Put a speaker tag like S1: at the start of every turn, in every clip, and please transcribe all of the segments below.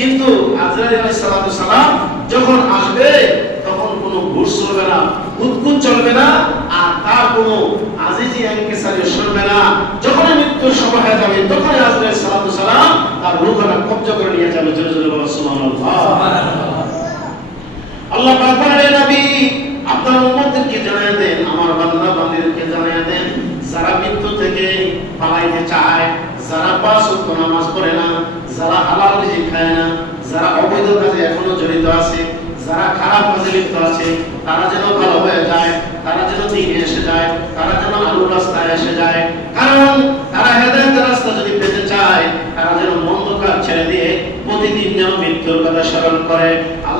S1: কিন্তু সালাম যখন আসবে তখন কোনো ঘুষ চলবে না উৎকুত চলবে না আর তার কোনো আজিজি এনকেসারি শুনবে না। যখন মৃত্যুর সময় হয়ে যাবে তখন আজরাইল সালাতু সালাম তার রূহটা কবজা করে নিয়ে যাবে। জোরে জোরে বলো সুবহানাল্লাহ। আল্লাহ পাক বলেন নবী আপনার উম্মতদেরকে জানিয়ে দেন আমার বান্দা বান্দীদেরকে জানিয়ে দেন যারা মৃত্যু থেকে পালাইতে চায় যারা পাঁচ নামাজ পড়ে না যারা হালাল রিজিক খায় না, যারা অবৈধ কাজে এখনও জড়িত আছে, যারা খারাপ কাজে লিপ্ত আছে, তারা যেন ভালো হয়ে যায়, তারা যেন দিনে এসে যায়, তারা যেন আলুর রাস্তায় এসে যায়। কারণ তারা হেদায়েতের রাস্তা যদি পেতে চায়, তারা যেন মন্দ কাজ ছেড়ে দিয়ে প্রতিদিন যেন মৃত্যুর কথা স্মরণ করে।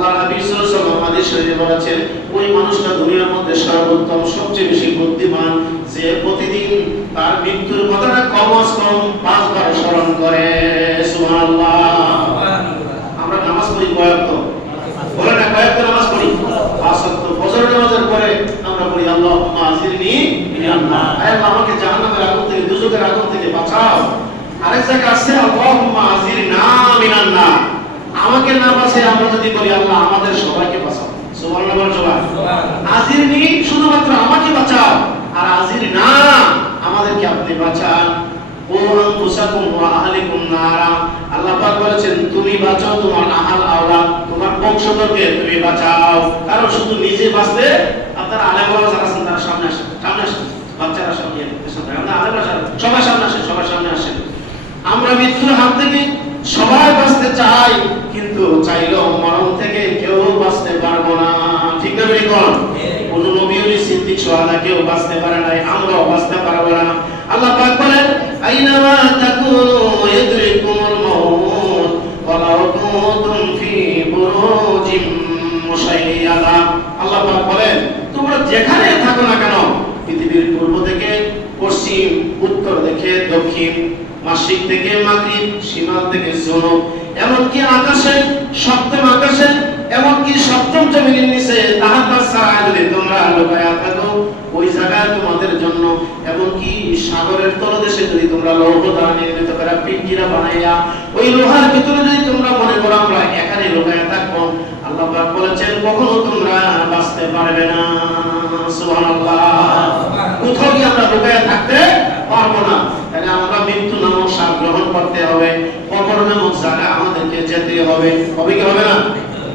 S1: আল্লাহ নবী সাল্লাল্লাহু আলাইহি ওই মানুষটা দুনিয়ার মধ্যে সর্বোত্তম, সবচেয়ে বেশি বুদ্ধিমান, যে প্রতিদিন তার মৃত্যুর কথাটা কমস কম, পাঁচবার স্মরণ করে। সুবহানাল্লাহ। আমরা নামাজ পড়ি কয়েক বলে না, কয়েক নামাজ পড়ি? ফজর নামাজের পরে আমরা বলি আজিরনি আল্লাহ, আমাকে জাহান্নামের আগুন থেকে দুজকের আগুন থেকে বাঁচাও। আরেক জায়গা আছে, আল্লাহুম্মা আজিরনা আমাকে না বাঁচাই আমরা যদি বলি আল্লাহ আমাদের সবাইকে বাঁচাও। সুবহানাল্লাহ বল সবাই। আজিরনি শুধুমাত্র আমাকে বাঁচাও। আর আজির না আমাদেরকে আপনি বাঁচান। ও আনফুসাকুম ওয়া আহলিকুম নারা। আল্লাহ পাক বলেছেন তুমি বাঁচাও তোমার আহাল আওলাদ তোমার বংশধরকে তুমি বাঁচাও। কারণ শুধু নিজে বাঁচতে আপনার আলেম ওলামা যারা আছেন তারা সামনে আসেন সামনে আসেন বাচ্চারা সামনে সামনে আমরা আলেম আসেন সামনে আসেন সবাই সামনে আসেন আমরা মৃত্যুর হাত থেকে সবাই বাঁচতে চাই। চাইলেও মরণ থেকে কেউ বাঁচতে পারব না। ঠিক না বেরি কোন? কোন নবী ওলি সিদ্দিক সোহাদা কেউ বাঁচতে পারে নাই আমরাও বাঁচতে পারব না। আল্লাহ পাক বলেন আইনামা তাকুনু ইয়াদরিকুমুল মাউত ওয়ালাউ কুনতুম ফি বুরুজিম মুশাইয়াদা। আল্লাহ পাক বলেন তোমরা যেখানে থাকো না কেন পৃথিবীর পূর্ব থেকে পশ্চিম উত্তর থেকে দক্ষিণ মাসিক থেকে মাগরিব সীমাল থেকে জনব এমনকি আকাশে, সপ্তম আকাশে, এমনকি সপ্তম জমিনের নিচে তাহার যদি তোমরা লুকায়া থাকো, ওই জায়গায় তোমাদের জন্য, এমনকি সাগরের তলদেশে যদি তোমরা লৌহ দ্বারা নির্মিত করা পিঞ্জিরা বানাইয়া, ওই লোহার ভিতরে যদি তোমরা মনে করো আমরা এখানে লোকায়া থাকব, আল্লাহ বলেছেন, কখনো তোমরা বাঁচতে পারবে না। কোথাও কি আমরা লুকায়া থাকতে পারব না? তাহলে আমরা মৃত্যু নামক সাপ গ্রহণ করতে হবে। কবর নামক জায়গা আমাদেরকে যেতে হবে। হবে কি হবে না?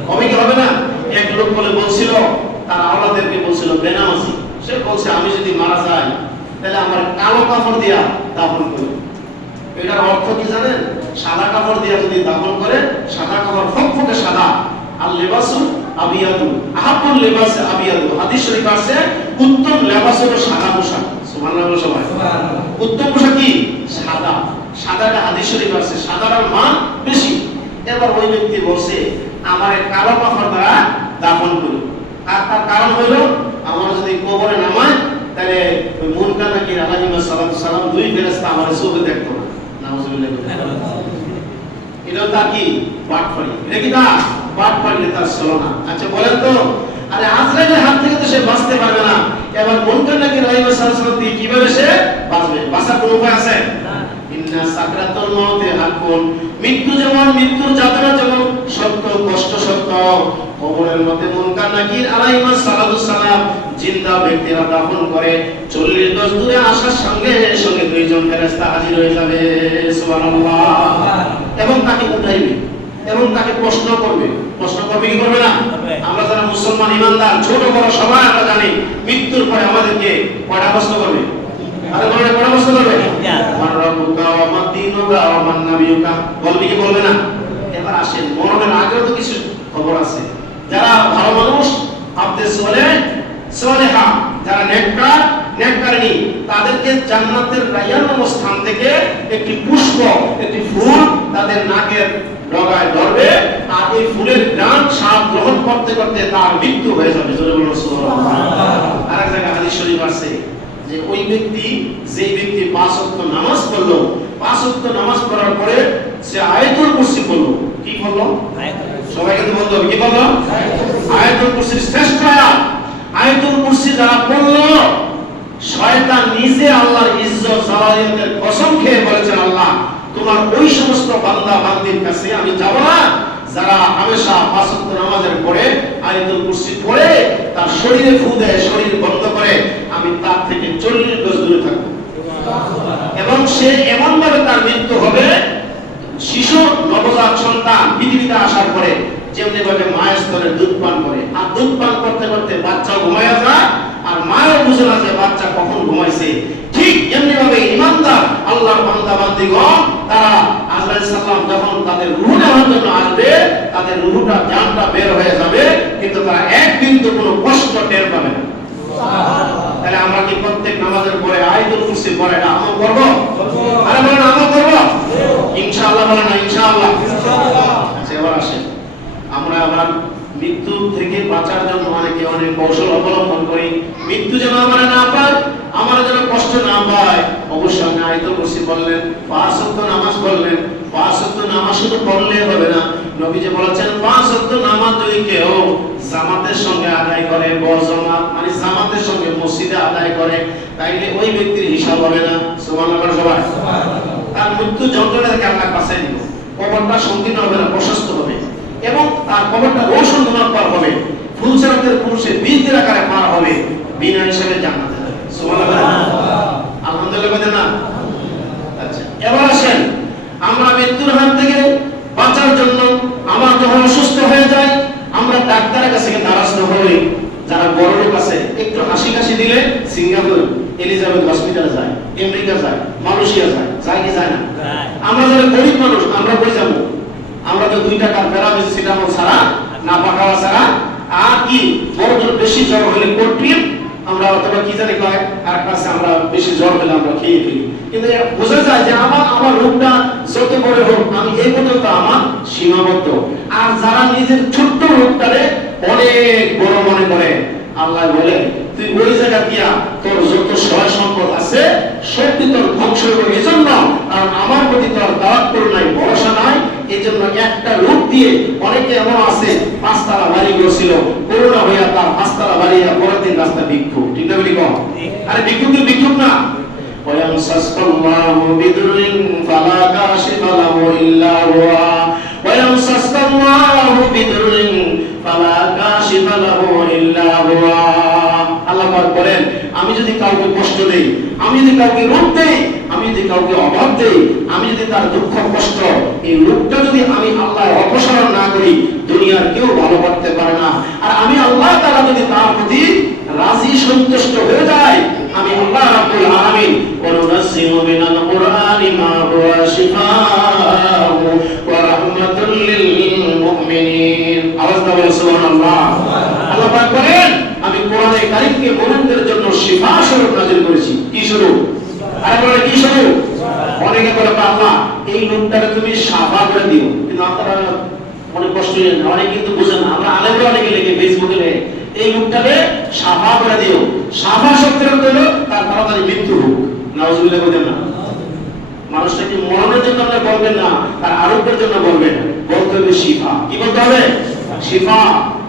S1: হবে কি হবে না? এক লোক বলে বলছিল তার আওলাদেরকে বলছিল বেনামাজি। সে বলছে আমি যদি মারা যাই তাহলে আমার কালো কাপড় দিয়া দাফন করে। এটার অর্থ কি জানেন? সাদা কাপড় দিয়া যদি দাফন করে সাদা কাপড় ফকফকে সাদা। আর লেবাসু আবিয়াদু। আহাবুল লেবাস আবিয়াদু। হাদিস শরীফ আছে উত্তম লেবাস হলো সাদা পোশাক। সুবহানাল্লাহ সবাই। উত্তম পোশাক কি? সাদা। সাদাটা হাদিস শরীফ সাদাটার মান বেশি। এবার ওই ব্যক্তি বলছে, আমার কালো দ্বারা দাফন আর তার কারণ হইল, আমার যদি কবরে নামায়, তাহলে আলাইহি সালাম সালাম দুই ফেরেশতা আমার চোখে দেখতো এটা কি? এটা কি তার? আচ্ছা বলেন তো, আরে আজরাইলের হাত থেকে তো সে বাঁচতে পারবে না। এবার মুনকা নাকি আলাইহি সালাম দিয়ে কীভাবে সে বাঁচবে? বাঁচার কোনো উপায় আছে? ইন্না সাকরাতুল মাউতে হাকুন মৃত্যু যেমন মৃত্যুর যাত্রা যেমন সত্য কষ্ট সত্য। কবরের মধ্যে মুনকার নাকির আলাইহিস সালাতু সালাম জিন্দা ব্যক্তিরা দাফন করে। 40 গজ দূরে আসার সঙ্গে সঙ্গে দুইজন ফেরেশতা হাজির হয়ে যাবে সুবহানাল্লাহ। এবং তাকে উঠাইবে এবং তাকে প্রশ্ন করবে। প্রশ্ন করবে কি করবে না? আমরা যারা মুসলমান ইমানদার ছোট বড় সবাই আমরা জানি মৃত্যুর পরে আমাদেরকে কয়টা প্রশ্ন করবে? আরে বলে কয়টা প্রশ্ন করবে রব্বুকা ওয়া মা দীনুকা ওয়া নাবিয়ুকা বলবে কি বলবে না? এবার আসেন মরণের আগেও তো কিছু খবর আছে। যারা ভালো মানুষ আব্দে সোলে সোলেহা যারা নেককার নেককারিনী তাদেরকে জান্নাতের নামক স্থান থেকে একটি পুষ্প একটি ফুল তাদের নাকের ডগায় ধরবে আর এই ফুলের গান স্বাদ গ্রহণ করতে করতে তার মৃত্যু হয়ে যাবে। জোরে বলুন সুবহানাল্লাহ। আর এক জায়গায় হাদিস শরীফ আছে। যে ওই ব্যক্তি যেই ব্যক্তি পাঁচ নামাজ পড়ল পাঁচ নামাজ পড়ার পরে সে আয়তুল কুরসি পড়ল। কি পড়ল? সবাইকে তো বলতে হবে কি বলল আয়াতুল কুরসির শ্রেষ্ঠ আয়াত। আয়াতুল কুরসি যারা পড়ল শয়তান নিজে আল্লাহর ইজ্জত জালালিয়াতের কসম খেয়ে বলেছেন আল্লাহ তোমার ওই সমস্ত বান্দা বান্দির কাছে আমি যাব না। যারা হামেশা পাঁচ নামাজের পরে, আয়াতুল কুরসি পড়ে, তার শরীরে ফু দেয়, শরীর বন্ধ করে, আমি তার থেকে চল্লিশ গজ দূরে থাকব। এবং সে এমন ভাবে তার মৃত্যু হবে, শিশু, নবজাত সন্তান, পৃথিবীতে আসার পরে, যেমনি ভাবে মায়ের স্তরে দুধ পান করে। আর দুধ পান করতে করতে বাচ্চা ঘুমাইয়া যায়, আর মায়ের বুঝে না যে বাচ্চা কখন ঘুমাইছে। ঠিক এমনি ভাবে ইমানদার আল্লাহর বান্দা বান্দিগণ তারা আল্লাহ সাল্লাম যখন তাদের রুহ নেওয়ার জন্য আসবে তাদের রুহটা জানটা বের হয়ে যাবে কিন্তু তারা এক বিন্দু কোনো কষ্ট টের পাবে না। তাহলে আমরা কি প্রত্যেক নামাজের পরে আয়াতুল কুরসি পড়ে এটা আমল করব? আরে বলেন আমল করব? ইনশাআল্লাহ বলেন না ইনশাআল্লাহ। আচ্ছা এবার আসেন। আমরা আবার মৃত্যু থেকে বাঁচার জন্য অনেকে অনেক কৌশল অবলম্বন করি। মৃত্যু যেন আমরা না পায় আমরা যেন কষ্ট না পায়। অবশ্যই আপনি আয়াতুল কুরসি বললেন পাঁচ ওয়াক্ত নামাজ পড়লেন পাঁচ ওয়াক্ত নামাজ শুধু পড়লে হবে না। নবী যে বলেছেন পাঁচ ওয়াক্ত নামাজ যদি কেউ জামাতের সঙ্গে আদায় করে বড় জামাত মানে জামাতের সঙ্গে মসজিদে আদায় করে তাইলে ওই ব্যক্তির হিসাব হবে না। সুবহানাল্লাহ সবাই। তার মৃত্যু যন্ত্রণা থেকে আল্লাহ বাঁচাই দিব। কবরটা সংকীর্ণ হবে না প্রশস্ত হবে। এবং তার কবরটা রোশন পার হবে। ফুলসেরাতের পুরুষে বীজদের আকারে পার হবে। বিনা হিসেবে জান্নাতে আলহামদুলিল্লাহ না? আচ্ছা এবার আসেন। আমরা মৃত্যুর হাত থেকে বাঁচার জন্য আমার যখন অসুস্থ হয়ে যায় আমরা ডাক্তারের কাছে গিয়ে দ্বারস্থ হই। যারা বড় লোক আছে একটু হাসি কাশি দিলে সিঙ্গাপুর এলিজাবেথ হসপিটালে যায় আমেরিকা যায় মালয়েশিয়া যায় যায় কি যায় না? আমরা যারা গরিব মানুষ আমরা কই যাব? আমরা তো দুই টাকার প্যারামিসিটামল ছাড়া না পাকাওয়া ছাড়া আর কি বড় বেশি জ্বর হলে কোট্রিম আমরা অথবা কি জানি কয়, আর কাছে আমরা বেশি জ্বর হলে আমরা খেয়ে ফেলি। কিন্তু বোঝা যায় যে আমার আমার রোগটা যত বড় হোক, আমি এই পর্যন্ত আমার সীমাবদ্ধ। আর যারা নিজের ছোট্ট রোগটারে অনেক বড় মনে করে, আল্লাহ বলে তুই ওই জায়গা দিয়া তোর যত সহায় সম্পদ আছে সত্যি তোর ধ্বংস হবে এই জন্য কারণ আমার প্রতি তোর তাওয়াক্কুল নাই, ভরসা নাই এই জন্য একটা রূপ দিয়ে অনেকে এমন আছে পাঁচতলা বাড়ি করছিল করোনা হইয়া তার পাঁচতলা বাড়ি পরের দিন রাস্তা ভিক্ষুক ঠিক না বলি কম আরে ভিক্ষুক তো ভিক্ষুক না ويمسسك الله بضر فلا كاشف له إلا هو ويمسسك الله بضر فلا كاشف له إلا هو আল্লাহ পাক বলেন আমি যদি কাউকে কষ্ট দেই, আমি যদি কাউকে রোগ দেই, আমি যদি কাউকে অভাব দেই, আমি যদি তার দুঃখ, কষ্ট, এই রোগটা যদি আমি আল্লাহ অপসারণ না করি, দুনিয়ার কেউ ভালো করতে পারে না আর আমি আল্লাহ তাআলা যদি তার প্রতি রাজি সন্তুষ্ট হয়ে যায় আমি আল্লাহ রাব্বুল আলামিন ওয়ানুনাজ্জিমু মিনাল কুরআনি মা হুয়া শিফাউ ওয়া রাহমাতুল লিল মুমিনিন আওয়াজ দাও সুবহানাল্লাহ আল্লাহ পাক বলেন আমি কোরআনে কারীমকে মুমিনদের জন্য শিফা স্বরূপ নাযিল করেছি কি স্বরূপ আরে বলে কি স্বরূপ অনেকে বলে আল্লাহ এই লোকটাকে তুমি সাফা করে দিও কিন্তু আপনারা অনেক কষ্ট নেন অনেকে কিন্তু বুঝেন না আমরা আলেমরা অনেকে লিখে ফেসবুকে লেখে এই লোকটাকে সাফা করে দিও সাফা শব্দের হলো তার তাড়াতাড়ি মৃত্যু হোক বলেন না। মানুষটা কি মরণের জন্য আপনি বলবেন না, তার আরোগ্যের জন্য বলবেন? বলতে হবে শিফা। কি বলতে হবে? শিফা।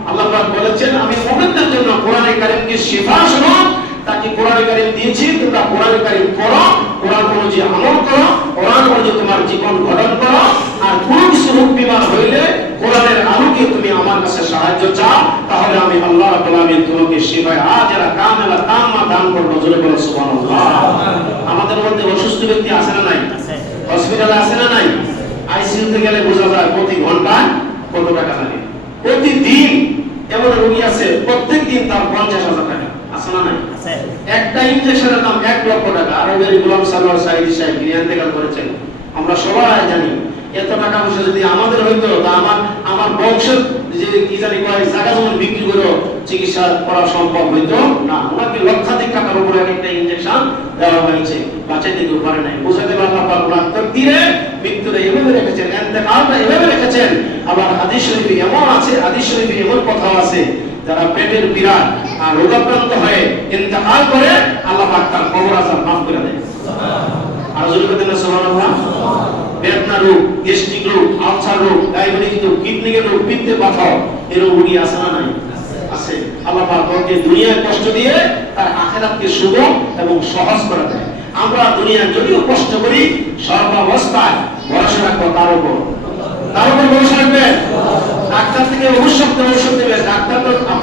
S1: আল্লাহ বলেছেন, আমি মোমেনদের জন্য কোরআনে কারিমকে শিফা স্বরূপ তাকে কোরআনে কারীম দিয়েছি তোমরা কোরআনে কারীম পড়ো কোরআন অনুযায়ী আমল করো কোরআন অনুযায়ী তোমার জীবন গঠন করো আর কোন কিছু রোগ বিমার হইলে কোরআনের আলোকে তুমি আমার কাছে সাহায্য চাও তাহলে আমি আল্লাহ রাব্বুল আলামিন তোমাকে শিফায়ে আজরা কামেলা তাম্মা দান করব জোরে বলো সুবহানাল্লাহ। আমাদের মধ্যে অসুস্থ ব্যক্তি আছে না নাই? হসপিটালে আছে না নাই? আইসিইউতে গেলে বোঝা যায় প্রতি ঘন্টায় কত টাকা লাগে। প্রতিদিন এমন রোগী আছে প্রত্যেক দিন তার পঞ্চাশ হাজার টাকা। আছে না নাই? একটা ইনজেকশনের দাম এক লক্ষ টাকা। আর ওদের গোলাম সালোয়ার সাইদি সাহেব ইন্তেকাল করেছেন। আমরা সবাই জানি, এত টাকা পয়সা যদি আমাদের হইতো, তা আমার আমার বংশের যে কি জানি কয়, জায়গা জমি বিক্রি করে চিকিৎসা করা সম্ভব হইতো না। ওনাকে লক্ষাধিক টাকার উপরে একটা ইনজেকশন দেওয়া হয়েছে। বাঁচাইতে কেউ পারে নাই। বোঝাতে পারলাম আল্লাহ পাক তকদিরে মৃত্যুটা এভাবে রেখেছেন ইন্তেকালটা এভাবে রেখেছেন। আবার হাদিস শরীফে এমন আছে, হাদিস শরীফে এমন কথাও আছে, যারা পেটের বিরাট রোগাক্রান্ত হয়ে ইন্তেকাল করে আল্লাহ পাক তার কবর আজাব মাফ করে দেয় আর যদি বলতেন সুবহানাল্লাহ। বেদনা রোগ, গ্যাস্ট্রিক রোগ, আলসার রোগ, ডায়াবেটিস রোগ, কিডনি রোগ, পিত্তে পাথর এরকম রোগী আছে না নাই? আছে। আল্লাহ পাক তোমাকে দুনিয়ায় কষ্ট দিয়ে তার আখিরাতকে সুগম এবং সহজ করে দেয়। আমরা দুনিয়ায় যদিও কষ্ট করি, সর্বাবস্থায় ভরসা রাখব তার উপর। তার উপর ভরসা রাখবেন? ডাক্তার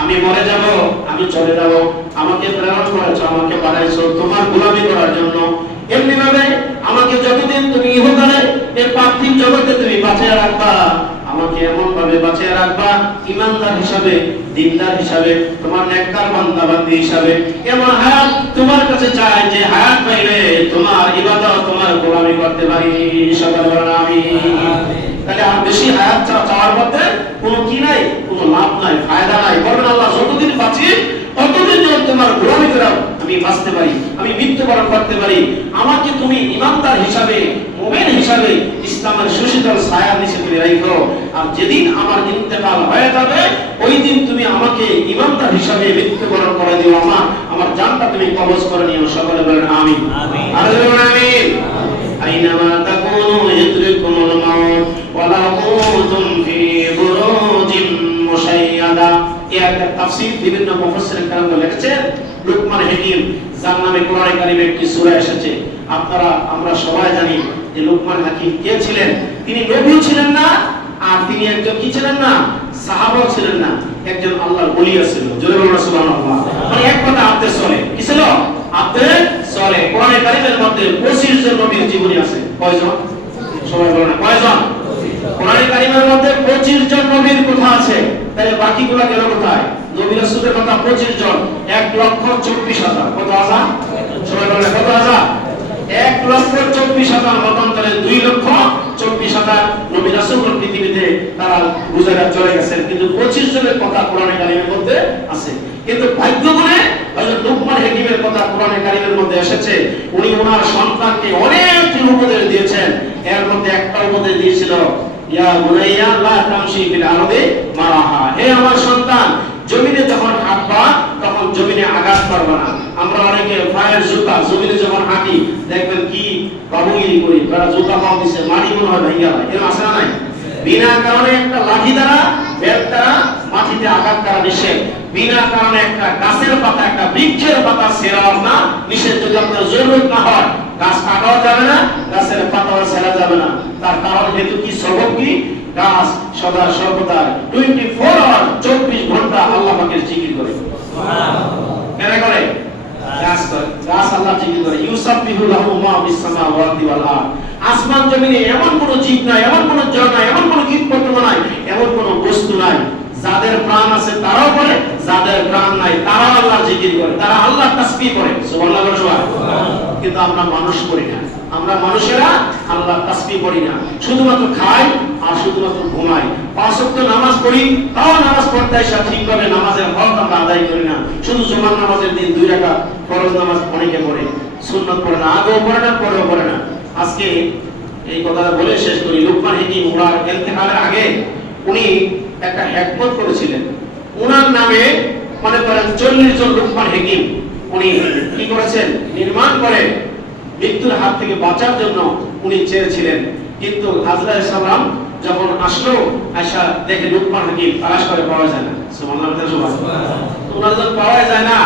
S1: আমি মরে যাব, আমি চলে যাব। আমাকে প্রেরণ করেছ, আমাকে বানাইছো। তোমার গোলামি করার জন্য। এমনি ভাবে আমাকে যতদিন তুমি ইহকালে এই পার্থিব জগতে তুমি বাঁচিয়ে রাখবা। আমাকে এমন ভাবে বাঁচিয়ে রাখবা, ইমানদার হিসাবে, দিনদার হিসাবে, তোমার নেককার বান্দা বান্দি হিসাবে। এমন হায়াত তোমার কাছে চাই যে হায়াত পাইলে তোমার ইবাদত, তোমার গোলামি করতে পারি। বলেন আমি তাহলে আর বেশি হায়াত চাওয়ার মধ্যে কোনো কি নাই কোনো লাভ নাই ফায়দা নাই। বলেন আল্লাহ যতদিন বাঁচি ততদিন যেন তোমার গোলামি করাও আমি বাঁচতে পারি আমি মৃত্যুবরণ করতে পারি। আমাকে তুমি ইমানদার হিসাবে মোমেন হিসাবে ইসলামের সুশীতল ছায়ার নিচে তুমি রাখো। আর যেদিন আমার ইন্তেকাল হয়ে যাবে ওই দিন তুমি আমাকে ইমানদার হিসাবে মৃত্যুবরণ করে দিও। আমার আমার জানটা তুমি কবজ করে নিও। সকলে বলেন আমিন। আর বলেন আমিন। আইনামা তাকুনু ইদরিকুমুল মাউত ওয়ালা কুনতুম ফি বুরুজিম মুশাইয়াদা এই একটা তাফসীর বিভিন্ন মুফাসসির کرام লিখেছেন লুকমান হাকিম যার নামে কোরআনে কারিমে একটি সূরা এসেছে আপনারা আমরা সবাই জানি যে লুকমান হাকিম কে ছিলেন তিনি নবীও ছিলেন না আর তিনি একজন কি ছিলেন না সাহাবাও ছিলেন না একজন আল্লাহর ওলি ছিলেন জোরে বলুন সুবহানাল্লাহ মানে এক কথা আপনি চলে কি ছিল আপনি চলে কোরআনে কারিমের মধ্যে 25 জন নবীর জীবনী আছে। কয়জন? সবাই বলেন কয়জন? কোরআনে কারিমের মধ্যে 25 জন নবীর কথা আছে। তাহলে বাকিগুলো গেল কোথায়? নবী রাসূলের কথা 25 জন 1 লক্ষ 24 হাজার। কত হাজার? সবাই বলেন কত হাজার? এক লক্ষ চব্বিশ হাজার। মতান্তরে দুই লক্ষ চব্বিশ হাজার নবী রাসূল পৃথিবীতে তারা গুজারা চলে গেছেন। কিন্তু পঁচিশ জনের কথা কোরআনে কারিমের মধ্যে আছে। কিন্তু ভাগ্যগুণে হযরত লুকমান হাকিমের কথা কোরআনে কারিমের মধ্যে এসেছে। উনি ওনার সন্তানকে অনেক উপদেশ দিয়েছেন। এর মধ্যে একটা উপদেশ দিয়েছিল ইয়া বুনাইয়া লা তামশি ফিল আরদি মারাহা। হে আমার সন্তান জমিনে যখন হাঁটবা তখন জমিনে আঘাত করবে না। আমরা অনেকে পায়ের জুতা জমিনে যখন হাঁটি দেখবেন কি বাবুগিরি করি। তারা জুতা পাও দিছে মাটি মনে হয় যায় এরকম আছে না নাই? বিনা কারণে একটা লাঠি দ্বারা বেত দ্বারা মাটিতে আঘাত করা নিষেধ। বিনা কারণে একটা গাছের পাতা একটা বৃক্ষের পাতা সেরাও না নিষেধ যদি আপনার জরুরত না হয় গাছ কাটাও যাবে না গাছের পাতাও সেরা যাবে না। তার কারণ হেতু কি সবব কি? গাছ সদা সর্বদা টোয়েন্টি ফোর আওয়ার চব্বিশ ঘণ্টা আল্লাহ পাকের জিকির করে। কেন করে? গাছ করে গাছ আল্লাহ জিকির করে। মা ওয়াল আরদ। আসমান জমিনে এমন কোন জীব নাই এমন কোন জড় নাই এমন কোন কীটপতঙ্গ নাই এমন কোন বস্তু নাই। যাদের প্রাণ আছে তারাও করে যাদের প্রাণ নাই তারা আল্লাহর জিকির করে, তারা আল্লাহর তাসবিহ করে সুবহানাল্লাহ কিন্তু আমরা মানুষ করি না। আমরা মানুষেরা আল্লাহর তাসবিহ করি না। শুধুমাত্র খাই আর শুধুমাত্র ঘুমাই। পাঁচ ওয়াক্ত নামাজ পড়ি, তাও নামাজ পড়তে এসে ঠিকভাবে নামাজের হক আমরা আদায় করি না। শুধু জুমার নামাজের দিন দুই রাকাত ফরজ নামাজ অনেকে পড়ে। সুন্নত পড়ে না, আগেও পড়ে না, পরেও পড়ে না। আজকে এই কথাটা বলে শেষ করি। লুকমান হিকিম ওনার ইন্তেকালের আগে উনি একটা হ্যাকমত করেছিলেন। ওনার নামে মনে করেন চল্লিশ জন লুকমান হিকিম, উনি কি করেছেন? নির্মাণ করে মৃত্যুর হাত থেকে বাঁচার জন্য উনি চেয়েছিলেন। কিন্তু হাজরা সালাম যখন আসলো আয়সা দেখে লুকমান হাকিম তালাশ করে পাওয়া যায় না। ওনার যখন পাওয়া যায় না।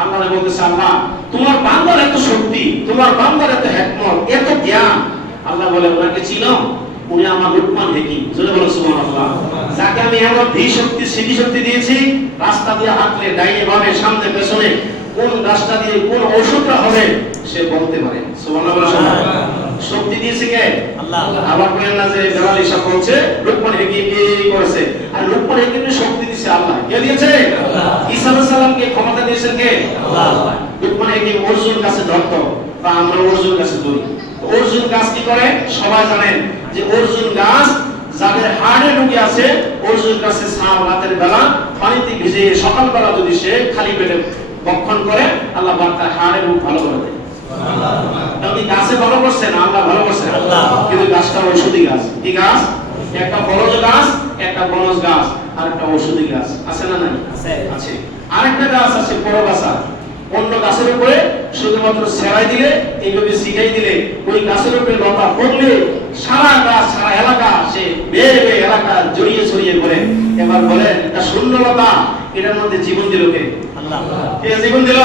S1: আল্লাহ বলতেছে, আল্লাহ, তোমার বান্দার এত শক্তি, তোমার বান্দার এত হিকমত, এত জ্ঞান। আল্লাহ বলে ওনাকে চিনো? উনি আমার লুকমান হাকিম জোরে বলো সুবহানাল্লাহ। যাকে আমি এমন ধী শক্তি স্মৃতি শক্তি দিয়েছি রাস্তা দিয়ে হাঁটলে ডাইনে বামে সামনে পেছনে কোন রাস্তা দিয়ে কোন ঔষধটা হবে সে বলতে পারে। সুবহানাল্লাহ। শক্তি দিয়েছে কে?
S2: আল্লাহ।
S1: আবার বলেন না যে বেলাল ইসা বলছে লোকমান এই করেছে। আর লোকমান হাকিমের শক্তি দিয়েছে আল্লাহ। কে দিয়েছে? ঈসা আলাইহিস সালামকে ক্ষমতা দিয়েছেন কে?
S2: আল্লাহ।
S1: লোকমান হাকিম অর্জুন কাছে ধরতো বা আমরা অর্জুন কাছে ধরি। অর্জুন গাছ কি করে? সবাই জানেন যে অর্জুন গাছ যাদের হাড়ে রোগী আছে অর্জুন গাছে সাপ রাতের বেলা পানিতে ভিজে সকালবেলা যদি সে খালি পেটে ভক্ষণ করে আল্লাহ তার হাড়ের রোগ ভালো করে দেয়। আপনি গাছে ভালো করছেন আল্লাহ ভালো করছেন কিন্তু গাছটা ঔষধি গাছ। কি গাছ? একটা গাছ একটা বনজ গাছ আর একটা ঔষধি গাছ। আছে না নাই?
S2: আছে।
S1: আছে। আরেকটা গাছ আছে বড় গাছা। অন্য গাছের উপরে শুধুমাত্র সেরাই দিলে এইভাবে শিখাই দিলে ওই গাছের উপরে লতা পড়লে সারা গাছ সারা এলাকা সে বেয়ে বেয়ে এলাকা জড়িয়ে ছড়িয়ে পড়ে এবার বলেন এটা শূন্য লতা এটার মধ্যে জীবন দিল কে? কে জীবন দিল?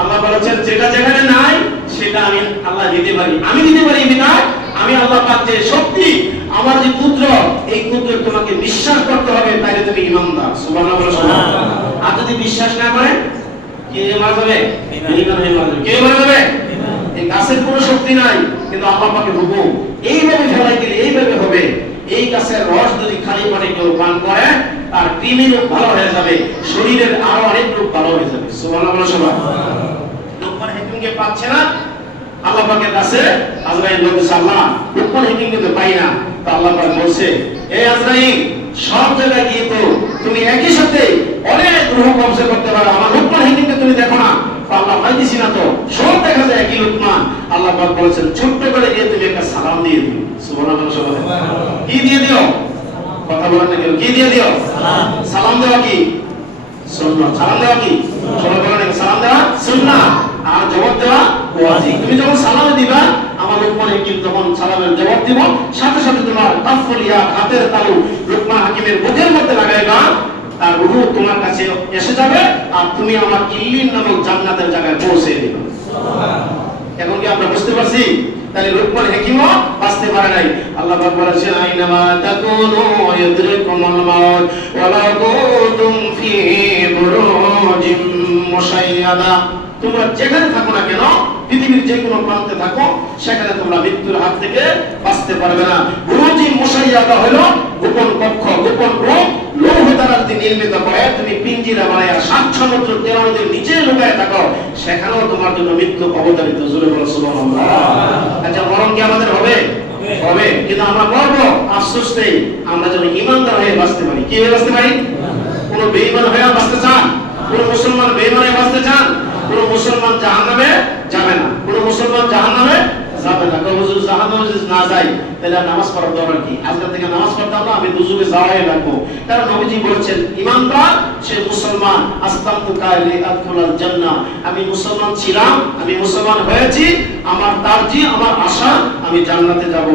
S1: আল্লাহ বলেছেন যেটা যেখানে নাই সেটা আমি আল্লাহ দিতে পারি। আমি দিতে পারি বিনা আমি আল্লাহ পাক যে শক্তি আমার যে পুত্র এই পুত্র তোমাকে বিশ্বাস করতে হবে তাইলে তুমি ইমানদার। সুবহানাল্লাহ বলে। আর যদি বিশ্বাস না করে কে মারা যাবে? ইমান হয়ে মারা যাবে। কে মারা যাবে? এই গাছের কোনো শক্তি নাই কিন্তু আল্লাহ পাকের হুকুম। এইভাবে ফেলাই দিলে এইভাবে হবে এই গাছের রস যদি খালি পানি কেউ পান করে, তার কৃমি ভালো হয়ে যাবে, শরীরের আরও অনেক রোগ ভালো হয়ে যাবে। সুবহানাল্লাহ সবাই। লোকমান হাকিমকে পাচ্ছে না, আল্লাহ পাকের কাছে আজরাইল বলছে, আল্লাহ লোকমান হাকিমকে তো পাই না। তো আল্লাহ পাক বলছে এই আজরাইল সব জায়গায় গিয়ে তো তুমি একই সাথে অনেক রূহ কবজা করতে পারো। আমার লোকমান হাকিমকে তুমি দেখো না। আল্লাহ পাইতেছি না তো। সব দেখা যায় একই লোকমান। আল্লাহ পাক বলেছেন ছোট্ট করে গিয়ে তুমি একটা সালাম দিয়ে দিও। সুবহানাল্লাহ সবাই কি দিয়ে দিও? কথা বলেন না কেউ। কি দিয়ে দিও? সালাম। দেওয়া কি? সালাম দেওয়া কি? সবাই বলেন সালাম দেওয়া? সুন্নাত আর জবাব দেওয়া ওয়াজিব তুমি যখন সালাম দিবা আমার লোকমান হাকিম তখন সালামের জবাব দিব। সাথে সাথে তোমার তাফলিয়া হাতের তালু লোকমান হাকিমের বুকের মধ্যে লাগাইবা। তার রূহ তোমার কাছে এসে যাবে আর তুমি আমার ইল্লিন নামক জান্নাতের জায়গায় পৌঁছে দিবে। এখন কি আমরা বুঝতে পারছি? তাহলে লোকমান হাকিমও বাঁচতে পারে নাই। আল্লাহ পাক বলেছেন আইনামা তাকুনু ইদরিকুমুল মাউত ওয়ালা কুনতুম ফি বুরুজিম মুশাইয়াদা। তোমরা যেখানে থাকো না কেন পৃথিবীর যে কোনো প্রান্তে থাকো সেখানে তোমরা মৃত্যুর হাত থেকে বাঁচতে পারবে না। বুরুজি মুশাইয়াদা হলো গোপন কক্ষ গোপন রূপ লৌহ দ্বারা যদি নির্মিত করে তুমি পিঞ্জিরা বানায় সাত সমুদ্র তেরো নদীর নিচে লুকায় থাকো সেখানেও তোমার জন্য মৃত্যু অবতারিত জোরে বলো সুবহানাল্লাহ। আচ্ছা মরণ কি আমাদের হবে? হবে। কিন্তু আমরা মরবো আফসোস নেই আমরা যেন ইমানদার হয়ে বাঁচতে পারি। কি হয়ে বাঁচতে পারি? কোন বেঈমান হয়ে বাঁচতে চান? কোন মুসলমান বেঈমান হয়ে বাঁচতে চান? কোন মুসলমান জাহান্নামে যাবে না। কোন মুসলমান জাহান্নামে যাবে না। কেউ হুজুর জাহান্নামে না যাই তাহলে আর নামাজ পড়ার দরকার কি? আজকে থেকে নামাজ আমি যাওয়াই রাখব কারণ নবীজি বলেছেন, ইমানদার, সে মুসলমান। আমি মুসলমান ছিলাম, আমি মুসলমান হয়েছি, আমার আমার আশা, আমি জান্নাতে যাব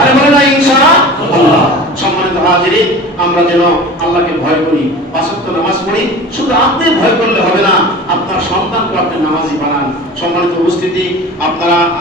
S1: আরে বলে না সম্মানিত হাজিরিন, আমরা যেন আল্লাহকে ভয় করি নামাজ পড়ি, শুধু আপনি ভয় করলে হবে না, আপনার সন্তানকে আপনি নামাজি বানান। সম্মানিত উপস্থিতি, আপনারা